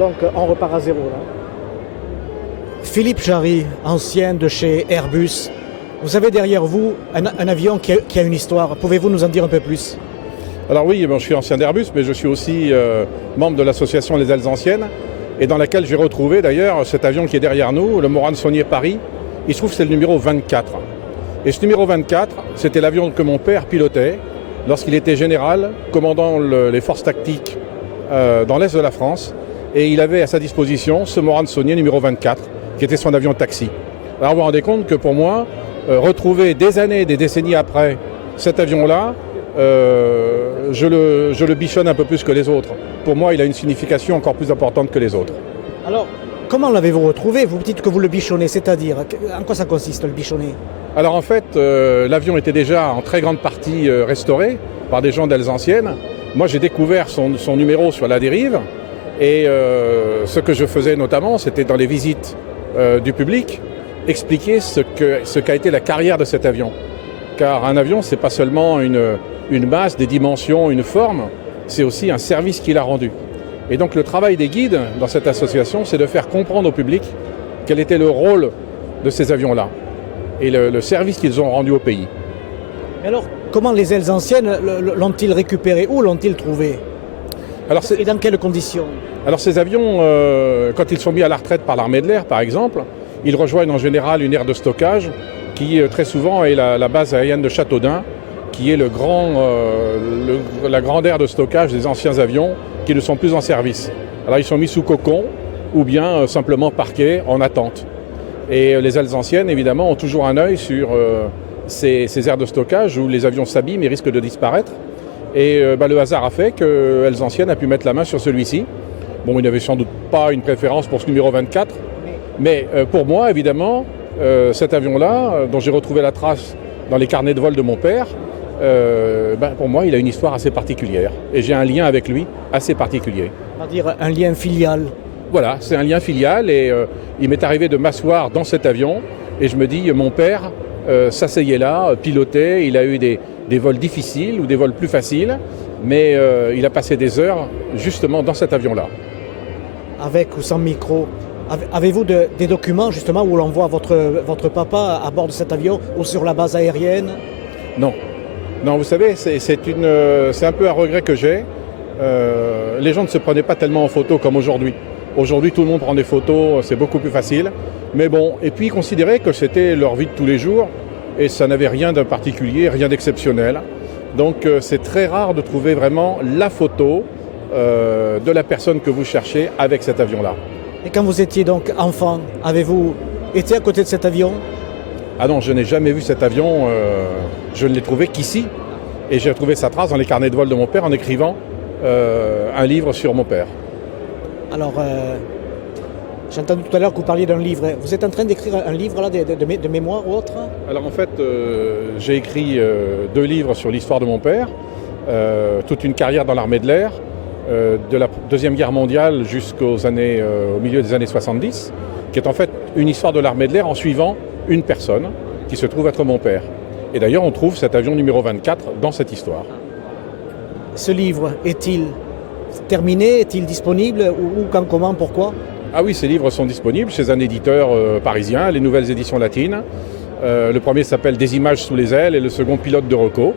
donc on repart à zéro là. Philippe Jarry, ancien de chez Airbus, vous avez derrière vous un avion qui a une histoire. Pouvez-vous nous en dire un peu plus? Alors oui, je suis ancien d'Airbus, mais je suis aussi membre de l'association Les Ailes Anciennes, et dans laquelle j'ai retrouvé d'ailleurs cet avion qui est derrière nous, le Morane Saunier Paris. Il se trouve que c'est le numéro 24. Et ce numéro 24, c'était l'avion que mon père pilotait lorsqu'il était général, commandant les forces tactiques dans l'Est de la France. Et il avait à sa disposition ce Morane Saunier numéro 24, qui était son avion taxi. Alors vous vous rendez compte que pour moi, retrouver des années, des décennies après cet avion-là, je le bichonne un peu plus que les autres. Pour moi, il a une signification encore plus importante que les autres. Alors, comment l'avez-vous retrouvé? Vous dites que vous le bichonnez, c'est-à-dire, en quoi ça consiste le bichonner? Alors en fait, l'avion était déjà en très grande partie restauré par des gens d'Ailes Anciennes. Moi, j'ai découvert son numéro sur la dérive. Et ce que je faisais notamment, c'était dans les visites du public, expliquer ce qu'a été la carrière de cet avion. Car un avion, c'est pas seulement une masse, des dimensions, une forme, c'est aussi un service qu'il a rendu. Et donc le travail des guides dans cette association, c'est de faire comprendre au public quel était le rôle de ces avions-là et le service qu'ils ont rendu au pays. Mais alors, comment les Ailes Anciennes l'ont-ils récupéré? Où l'ont-ils trouvé? Et dans quelles conditions? Alors ces avions, quand ils sont mis à la retraite par l'armée de l'air, par exemple, ils rejoignent en général une aire de stockage qui très souvent est la base aérienne de Châteaudun, qui est la grande aire de stockage des anciens avions qui ne sont plus en service. Alors ils sont mis sous cocon ou bien simplement parqués en attente. Et les Ailes Anciennes, évidemment, ont toujours un œil sur ces aires de stockage où les avions s'abîment et risquent de disparaître. Et le hasard a fait que Ailes Anciennes a pu mettre la main sur celui-ci. Bon, il n'avait sans doute pas une préférence pour ce numéro 24, mais pour moi, évidemment, cet avion-là, dont j'ai retrouvé la trace dans les carnets de vol de mon père, pour moi, il a une histoire assez particulière. Et j'ai un lien avec lui assez particulier. On va dire un lien filial. Voilà, c'est un lien filial et il m'est arrivé de m'asseoir dans cet avion et je me dis, mon père s'asseyait là, pilotait, il a eu des vols difficiles ou des vols plus faciles, mais il a passé des heures justement dans cet avion-là. Avec ou sans micro, avez-vous des documents justement où l'on voit votre papa à bord de cet avion ou sur la base aérienne? Non. Non, vous savez, c'est un peu un regret que j'ai. Les gens ne se prenaient pas tellement en photo comme aujourd'hui. Aujourd'hui, tout le monde prend des photos, c'est beaucoup plus facile. Mais bon, et puis ils considéraient que c'était leur vie de tous les jours et ça n'avait rien de particulier, rien d'exceptionnel. Donc c'est très rare de trouver vraiment la photo de la personne que vous cherchez avec cet avion-là. Et quand vous étiez donc enfant, avez-vous été à côté de cet avion? Ah non, je n'ai jamais vu cet avion, je ne l'ai trouvé qu'ici. Et j'ai retrouvé sa trace dans les carnets de vol de mon père en écrivant un livre sur mon père. Alors, j'ai entendu tout à l'heure que vous parliez d'un livre. Vous êtes en train d'écrire un livre là, de mémoire ou autre? Alors en fait, j'ai écrit 2 livres sur l'histoire de mon père, toute une carrière dans l'armée de l'air, de la Deuxième Guerre mondiale jusqu'au milieu des années 70, qui est en fait une histoire de l'armée de l'air en suivant une personne qui se trouve être mon père. Et d'ailleurs, on trouve cet avion numéro 24 dans cette histoire. Ce livre est-il terminé? Est-il disponible? Où, quand, comment, pourquoi? Ah oui, ces livres sont disponibles chez un éditeur parisien, les Nouvelles Éditions Latines. Le premier s'appelle Des images sous les ailes et le second Pilote de Reco.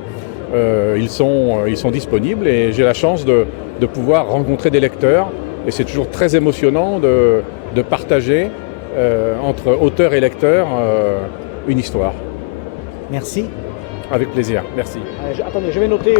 Ils sont disponibles et j'ai la chance de pouvoir rencontrer des lecteurs. Et c'est toujours très émotionnant de partager entre auteur et lecteur une histoire. Merci. Avec plaisir, merci. Attendez, je vais noter